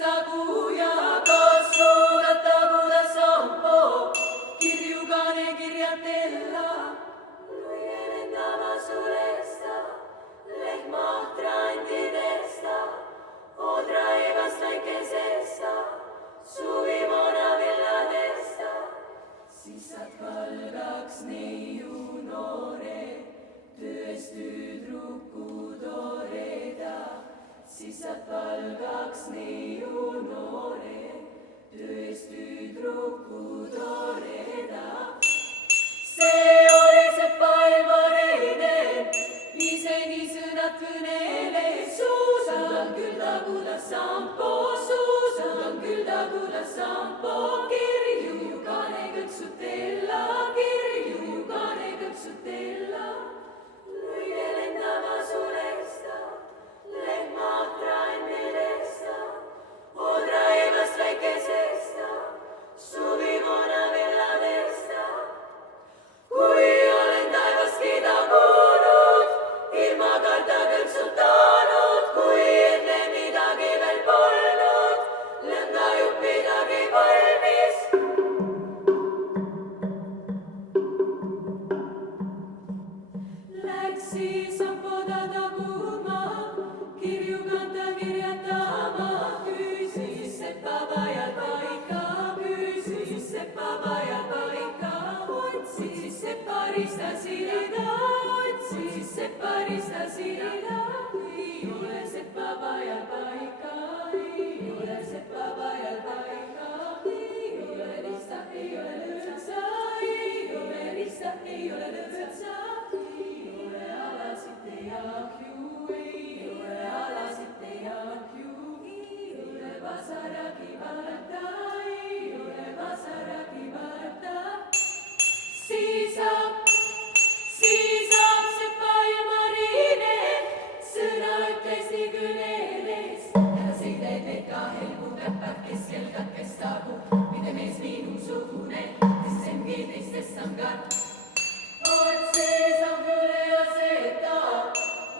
tagu ja kas suudatagu ta sampo, kirjukane kirjatella. Luielendama sulesta, lehmah trandidesta, odra evast väikesesta, suvimona villadesta. Sissad kalgaks neiu noore, tööst tüdruku toreda. Sissad kalgaks neiu noore, tööst tüdruku toreda. See oli see palmareine, iseni sõnad kõneles. Suusan küll tagu ta sampo, suusan küll tagu ta sampo. Kirju kane kõksutella, kirju kane kõksutella. Luielendama sulesta, lehmah trandidesta, odra evast väikesesta, suvimona villadesta. Kui olen taevast kida kuulnud, ilma karta kõksutanud, kui enne midagi veel polnud, lõnda juppidagi valmis. Läksin sampoda taguma, kirju kanta kirjatama, küsis sepa vajal paika, küsis sepa vajal paika. Otsis sepa rista sirida, otsis sepa rista sirida. Ei ole sepa vajal paika, ei ole sepa vajal paika. Ei ole rista, ei ole lõõtsa, ei ole rista, ei ole lõõtsa. Ei ole alasite jahju, ei ole alasite jahju. Ei ole vasaragi varta, ei ole vasaragi varta. Siisab sepa ilmarine, sõna ütles nii kõneles. Ära seided need kahel mu täpad, kes kelgad, kes tagu, mitte mees miinusugune, kes semgi teistest on ka. Otse saab üle aseta,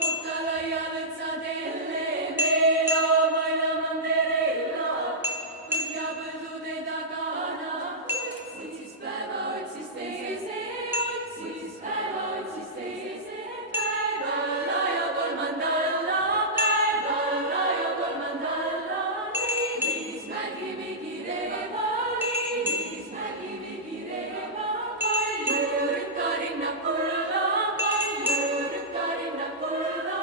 puhta laia lõtsadelle, meela maila manderella, põhja põldude tagana. Otsis päeva, otsis teise, otsis päeva, otsis teise. Päevalla ja kolmandalla, päevalla ja kolmandalla. Liidis mägi vigireva, liidis mägi vigireva. Kalju rükkarinna kulla, kalju rükkarinna kulla.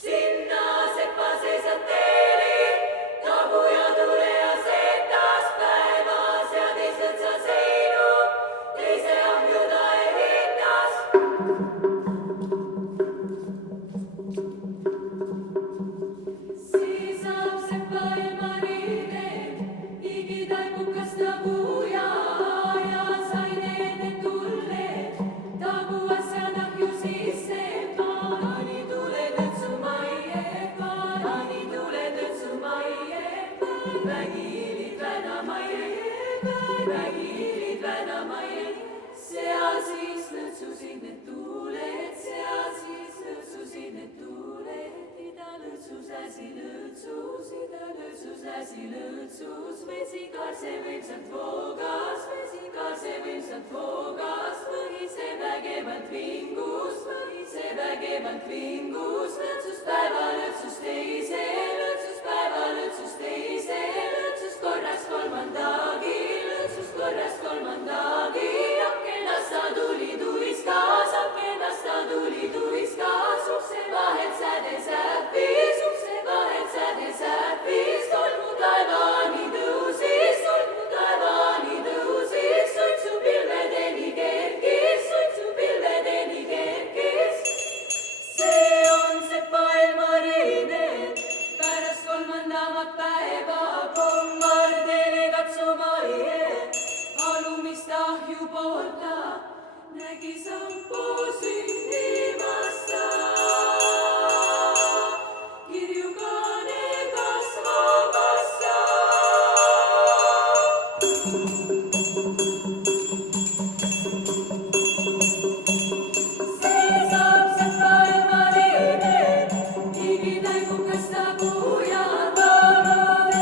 Sinna sepa seisad teeli, tagu ja tule asetas päevas ja teist lõtsa seinu, teise ahju ta ehitas. Seisab sepa ilmarine, igitaibukas tagu ja saine enne tulle, tagu asja nahju sisse. Paanani tule tõtsu maie, paanani tule tõtsu maie. Vägilid vänamaie, vägilid vänamaie. Seal siis lõtsusid need tuuled, seal siis lõtsusid need tuuled. Ida lõtsus äsi lõtsus, ida lõtsus äsi lõtsus. Vesikarse võimsalt voogas, vesikarse võimsalt voogas. Põhise vägevalt vingus, põhise vägevalt vingus. Lõtsus päeva, lõtsus teise, lõtsus päeva, lõtsus teise. Lõtsus korras kolmandagi, lõtsus korras kolmandagi. Akendast ta tuli tuiskas, akendast ta tuli tuiskas. Ukse vahelt säde säppis, ukse vahelt säde säppis. Tolmu taevaani tõusis, tolmu taevaani tõusis. Suitsu pilvedeni kerkis, suitsu pilvedeni kerkis. See on sepa ilmarine, pärast kolmandamat päeva kommardele katsumaie. Alumist ahju poolta nägi sampo sündimas ta. Kirjukane kasvamas ta. Seisab sepa ilmarine, igitaibukas tagu ja tagu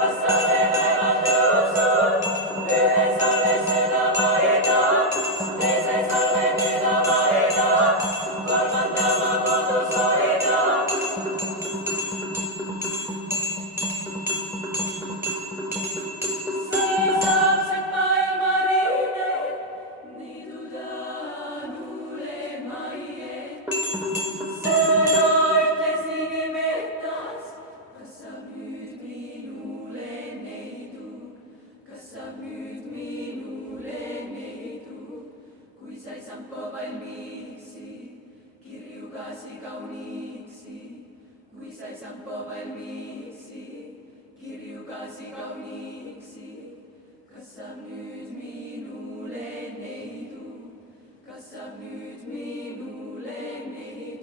kas sa veel elad usud, ühe salve seda ma ei taha, teise salve mida ma ei taha, kolmanda ma kodus hoida. Seisab sepa ilma riide, niiduda nuule maie. Sõna ütles inimetas, kas sa nüüd minule neidu, kas sa nüüd minule neidu, kui sai sampo valmiksi, kirjugasi kauniksi, kui sai sampo valmiksi, kirjugasi kauniksi, kas sa nüüd minule neidu, kas sa nüüd minule neidu.